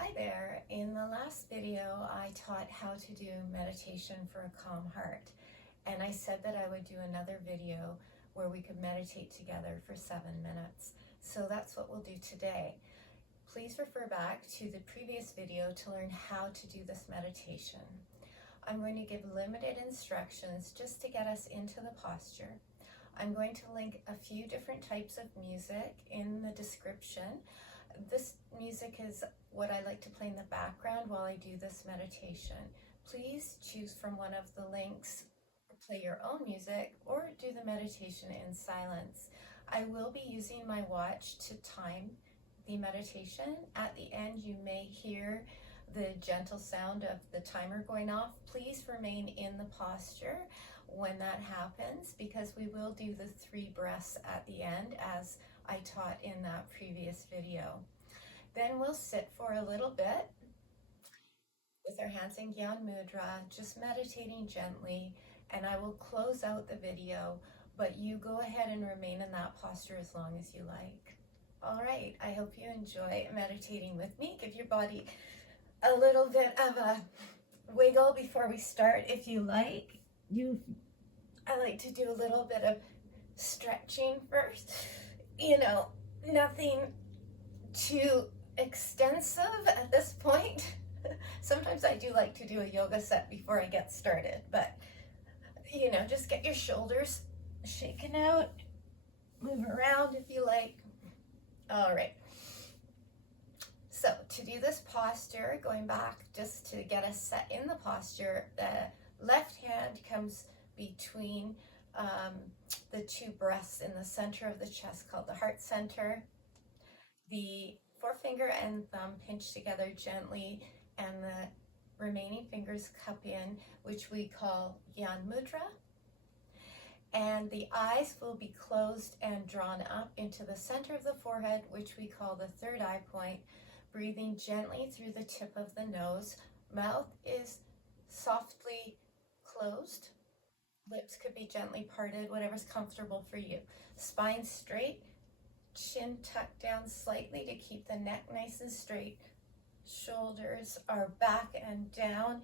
Hi there. In the last video, I taught how to do meditation for a calm heart. And I said that I would do another video where we could meditate together for 7 minutes. So that's what we'll do today. Please refer back to the previous video to learn how to do this meditation. I'm going to give limited instructions just to get us into the posture. I'm going to link a few different types of music in the description. This music is what I like to play in the background while I do this meditation. Please choose from one of the links, play your own music, or do the meditation in silence. I will be using my watch to time the meditation. At the end, you may hear the gentle sound of the timer going off. Please remain in the posture when that happens, because we will do the 3 breaths at the end as I taught in that previous video. Then we'll sit for a little bit with our hands in Gyan Mudra, just meditating gently, and I will close out the video, but you go ahead and remain in that posture as long as you like. All right, I hope you enjoy meditating with me. Give your body a little bit of a wiggle before we start if you like. I like to do a little bit of stretching first. Nothing too extensive at this point. Sometimes I do like to do a yoga set before I get started, but just get your shoulders shaken out, move around if you like. All right. So to do this posture, going back just to get us set in the posture, the left hand comes between the 2 breaths in the center of the chest called the heart center. The forefinger and thumb pinch together gently, and the remaining fingers cup in, which we call Gyan Mudra. And the eyes will be closed and drawn up into the center of the forehead, which we call the 3rd eye point, breathing gently through the tip of the nose. Mouth is softly closed. Lips could be gently parted, whatever's comfortable for you. Spine straight, chin tucked down slightly to keep the neck nice and straight. Shoulders are back and down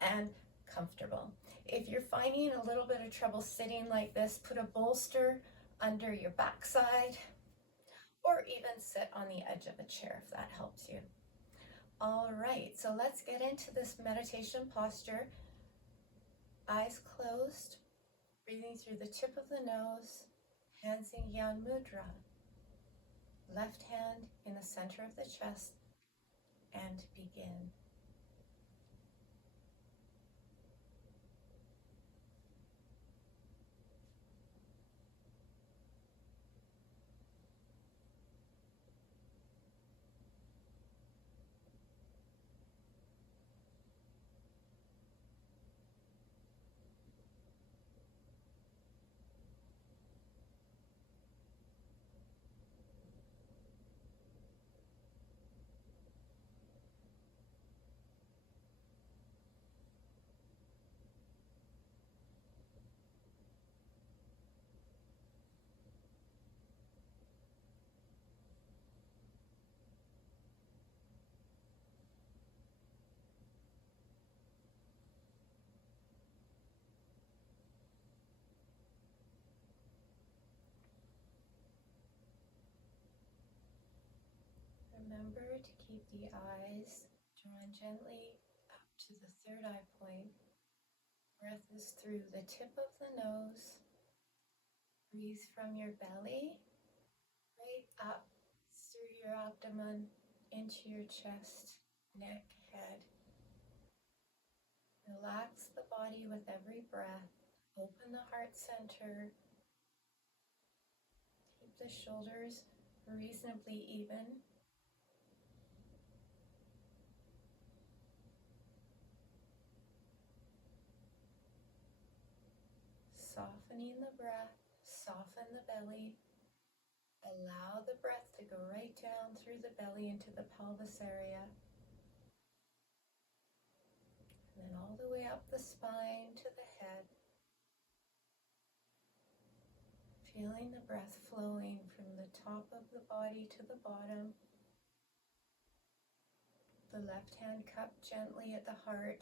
and comfortable. If you're finding a little bit of trouble sitting like this, put a bolster under your backside, or even sit on the edge of a chair if that helps you. All right, so let's get into this meditation posture. Eyes closed, breathing through the tip of the nose, hands in Gyan Mudra. Left hand in the center of the chest, and begin. Remember to keep the eyes drawn gently up to the 3rd eye point. Breath is through the tip of the nose. Breathe from your belly, right up through your abdomen, into your chest, neck, head. Relax the body with every breath. Open the heart center. Keep the shoulders reasonably even. Softening the breath, soften the belly. Allow the breath to go right down through the belly into the pelvis area. And then all the way up the spine to the head. Feeling the breath flowing from the top of the body to the bottom. the left hand cupped gently at the heart.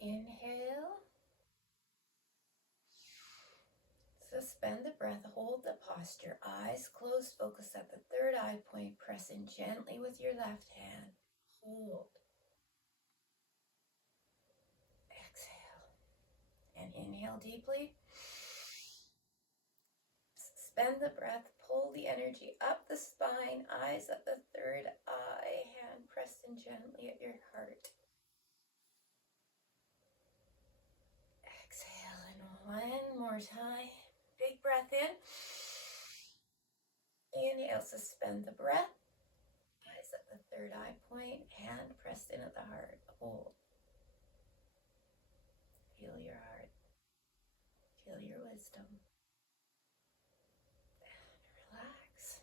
Inhale. Suspend the breath, hold the posture, eyes closed, focus at the third eye point, press in gently with your left hand, hold, exhale, and inhale deeply. Suspend the breath, pull the energy up the spine, eyes at the third eye, hand pressed in gently at your heart. Exhale, and one more time. Big breath in. Inhale, suspend the breath. Eyes at the third eye point, hand pressed in at the heart. Hold. Feel your heart. Feel your wisdom. And relax.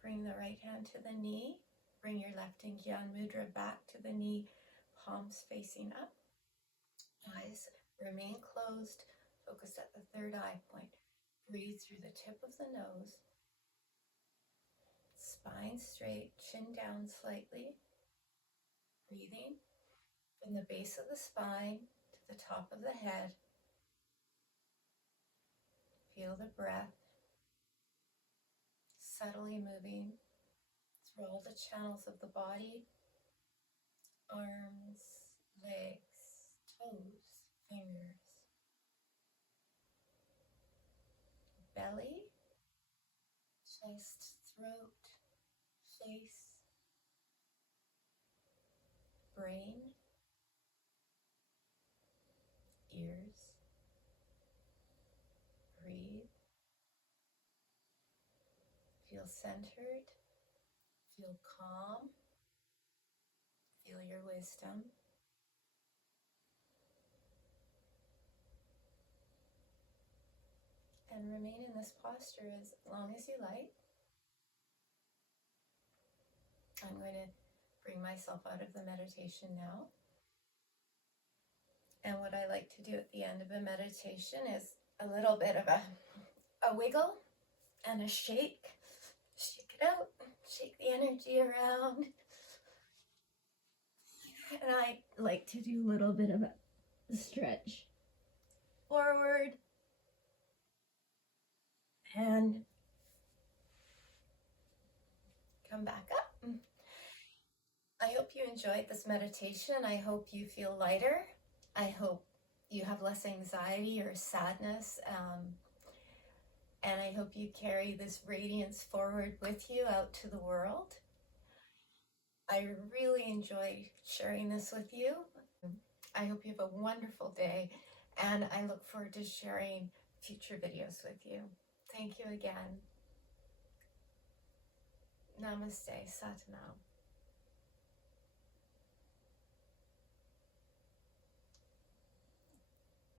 Bring the right hand to the knee. Bring your left Gyan Mudra back to the knee, palms facing up. Eyes remain closed, focused at the third eye point. Breathe through the tip of the nose. Spine straight, chin down slightly. Breathing from the base of the spine to the top of the head. Feel the breath subtly moving through all the channels of the body, arms, legs, toes, fingers, belly, chest, throat, face, brain, ears. Breathe. Feel centered. Feel calm. Feel your wisdom. And remain in this posture as long as you like. I'm going to bring myself out of the meditation now. And what I like to do at the end of a meditation is a little bit of a wiggle and a shake. Shake it out, shake the energy around. And I like to do a little bit of a stretch forward and come back up. I hope you enjoyed this meditation. I hope you feel lighter. I hope you have less anxiety or sadness. And I hope you carry this radiance forward with you out to the world. I really enjoy sharing this with you. I hope you have a wonderful day, and I look forward to sharing future videos with you. Thank you again. Namaste, Satnam.